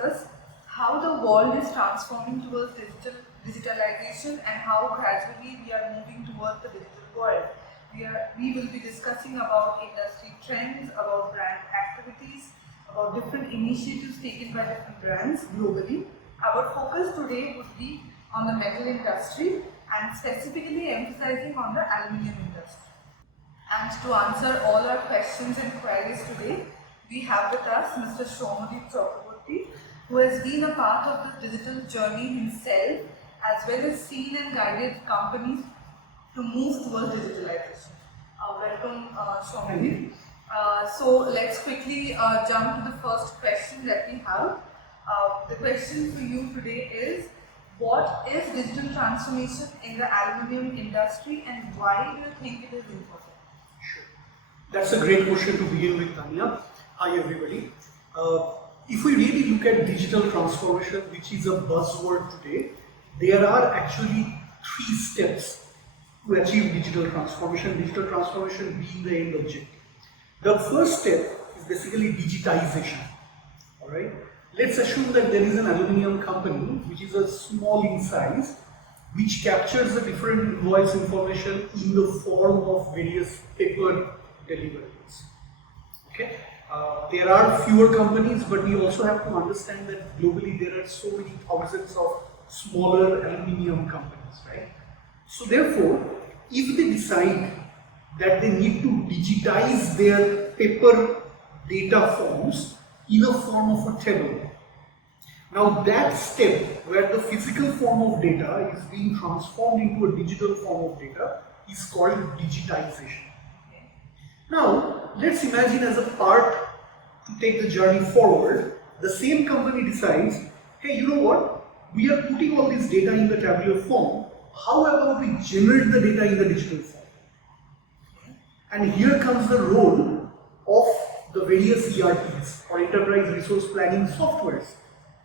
discuss how the world is transforming towards digitalization and how gradually we are moving towards the digital world. We will be discussing about industry trends, about brand activities, about different initiatives taken by different brands globally. Our focus today would be on the metal industry and specifically emphasizing on the aluminium industry. And to answer all our questions and queries today, we have with us Mr. Shomadip Chakraborty, who has been a part of this digital journey himself, as well as seen and guided companies to move towards digitalization. Welcome, Shomadip. So let's quickly jump to the first question that we have. The question for you today is, what is digital transformation in the aluminium industry and why do you think it is important? Sure. That's a great question to begin with, Tanya. Hi everybody. If we really look at digital transformation, which is a buzzword today, there are actually 3 steps to achieve digital transformation being the end objective. The first step is basically digitization. Alright? Let's assume that there is an aluminium company which is a small in size, which captures the different invoice information in the form of various paper deliverables. Okay? There are fewer companies, but we also have to understand that globally there are so many thousands of smaller aluminium companies, right? So therefore, if they decide that they need to digitize their paper data forms in a form of a table, now that step where the physical form of data is being transformed into a digital form of data is called digitization. Now, let's imagine as a part to take the journey forward, the same company decides, hey, you know what, we are putting all this data in the tabular form, how about we generate the data in the digital form? And here comes the role of the various ERPs or enterprise resource planning softwares.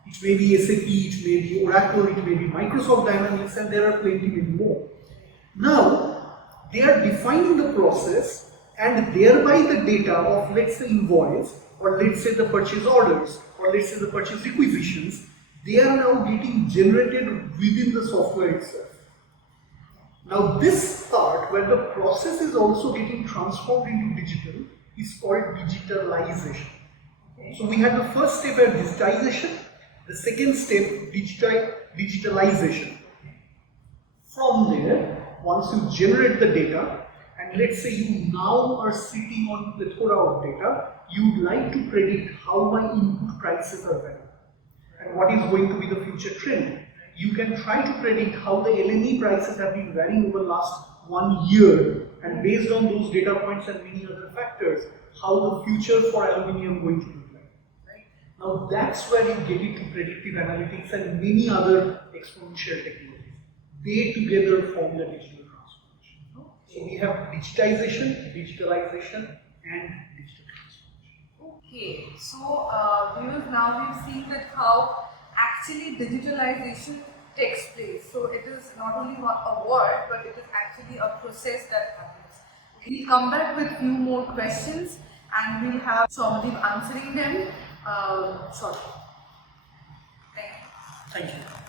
It may be SAP, it may be Oracle, it may be Microsoft Dynamics, and there are plenty more. Now, they are defining the process and thereby the data of, let's say, invoice, or let's say the purchase orders, or let's say the purchase requisitions, they are now getting generated within the software itself. Now this part where the process is also getting transformed into digital is called digitalization. So we had the first step at digitization, the second step digitalization. From there, once you generate the data, and let's say you now are sitting on a plethora of data, you'd like to predict how my input prices are varying and what is going to be the future trend. You can try to predict how the LME prices have been varying over the last 1 year, and based on those data points and many other factors, how the future for aluminium going to look like. Right? Now that's where you get into predictive analytics and many other exponential technologies. They together form the digital transformation. So we have digitization, digitalization, and digital transformation. Okay, so viewers, now we've seen that how actually digitalization takes place. So it is not only a word, but it is actually a process that happens. We'll come back with few more questions and we'll have Shomadip answering them shortly. Thank you. Thank you.